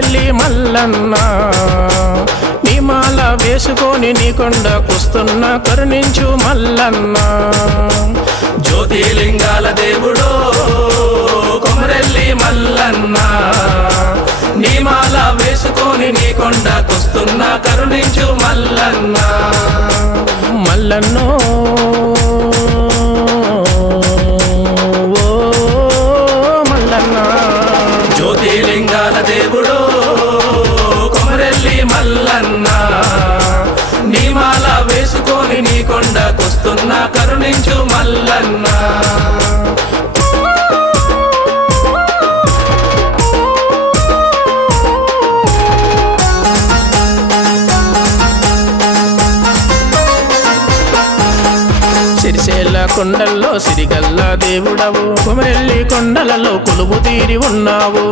కొమరెల్లి మల్లన్న నీ మాల వేసుకొని నీ కొండకొస్తున్న కరుణించు మల్లన్న జ్యోతిలింగాల దేవుడో కొమరెల్లి మల్లన్న నీ మాల వేసుకొని నీ కొండకొస్తున్న కరుణించు మల్లన్న మల్లన్నో జ్యోతిలింగాల దేవుడో కొమరెల్లి మల్లన్న నీ మాల వేసుకొని నీ కొండకొస్తున్న కరుణించు మల్లన్న సిరిసేల కొండల్లో సిరిగల్ల దేవుడవు కొమరెల్లి కొండలలో కొలువు తీరి ఉన్నావు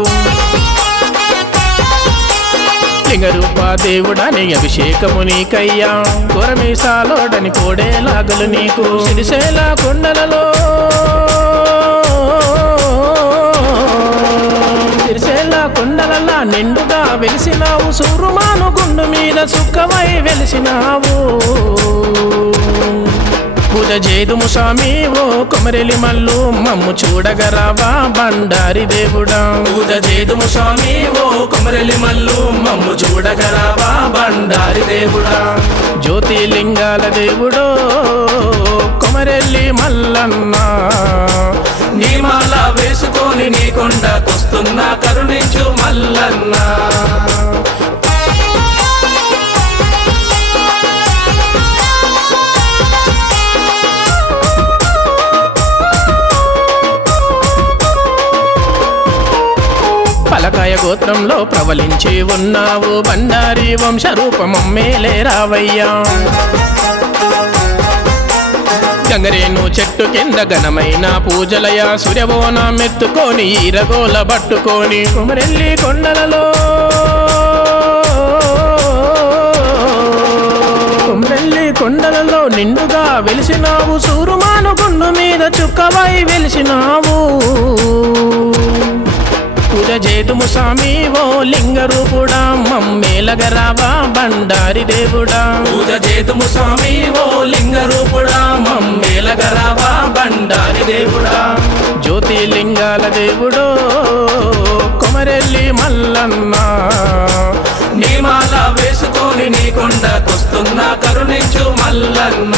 లింగరూప దేవుడని అభిషేకము నీకయ్యా కొరమీసాలోడని కోడేలాగలు నీకు సిరిసేల కొండలలో సిరిసేల కొండలలా నిండుగా వెలిసినావు సూరుమాను గుండు మీద సుక్కవై వెలిసినావు పూజ చేదుము స్వామి ఓ కొమరెల్లి మల్లు మమ్ము చూడగరావా బండారి దేవుడా పూజ చేదుము స్వామి ఓ కొమరెల్లి మల్లు మమ్ము చూడగరావా బండారి దేవుడా జ్యోతిలింగాల దేవుడో కొమరెల్లి మల్లన్న నీ మాల వేసుకొని నీ కొండకొస్తున్న కరుణించు మల్లన్న పలకాయ గోత్రంలో ప్రవలించి ఉన్నావు బండారి వంశరూపమమ్మేలే రావయ్యా గంగరేను చెట్టు కింద ఘనమైన పూజలయ సూర్యబోన మెత్తుకొని ఈరగోల పట్టుకొని కొమరెల్లి కొండలలో కొమరెల్లి కొండలలో నిండుగా వెలిసినావు సూరుమాను గుండు మీద చుక్కవై వెలిసినావు పూజ చేదుము స్వామి ఓ లింగ రూపుడా మమ్మేలగరావా బండారి దేవుడా పూజ చేదుము స్వామి ఓ లింగ రూపుడా మమ్మేలగరావా బండారి దేవుడా జ్యోతిలింగాల దేవుడో కొమరెల్లి మల్లన్న నీ మాల వేసుకొని నీ కొండకొస్తున్న కరుణించు మల్లన్న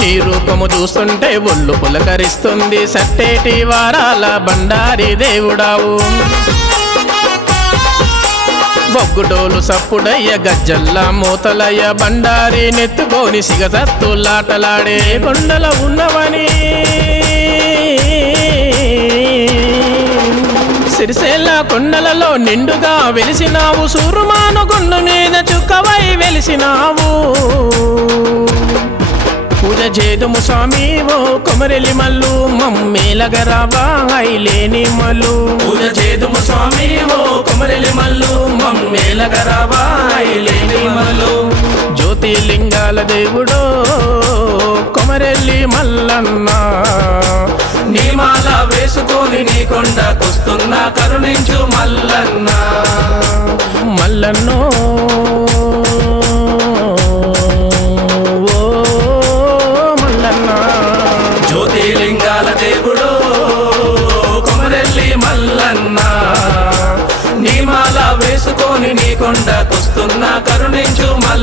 నీ రూపము చూస్తుంటే ఒళ్ళు పులకరిస్తుంది సట్టేటి వారాల బండారి దేవుడావు బొగ్గుటోలు సప్పుడయ్య గజ్జల్ల మూతలయ్య బండారి నెత్తుకొని సిగసత్తులాటలాడే కొండల ఉన్నవని సిరిసేల కొండలలో నిండుగా వెలిసినావు సూరుమాను గుండు మీద చుక్కవై వెలిసినావు పూజ చేదుము స్వామి ఓ కొమరెల్లి మల్లు మమ్మేలగరావా ఐలేని మల్లు పూజ చేదుము స్వామి ఓ కొమరెల్లి మల్లు మమ్మేలగరావా ఐలేని మల్లు జ్యోతిలింగాల దేవుడో కొమరెల్లి మల్లన్న నీ మాల వేసుకొని నీ కొండకొస్తున్న కరుణించు మల్లన్న మల్లన్నో జ్యోతిలింగాల దేవుడో కొమరెల్లి మల్లన్న నీ మాల వేసుకొని నీ కొండకొస్తున్న కరుణించు మల్లన్న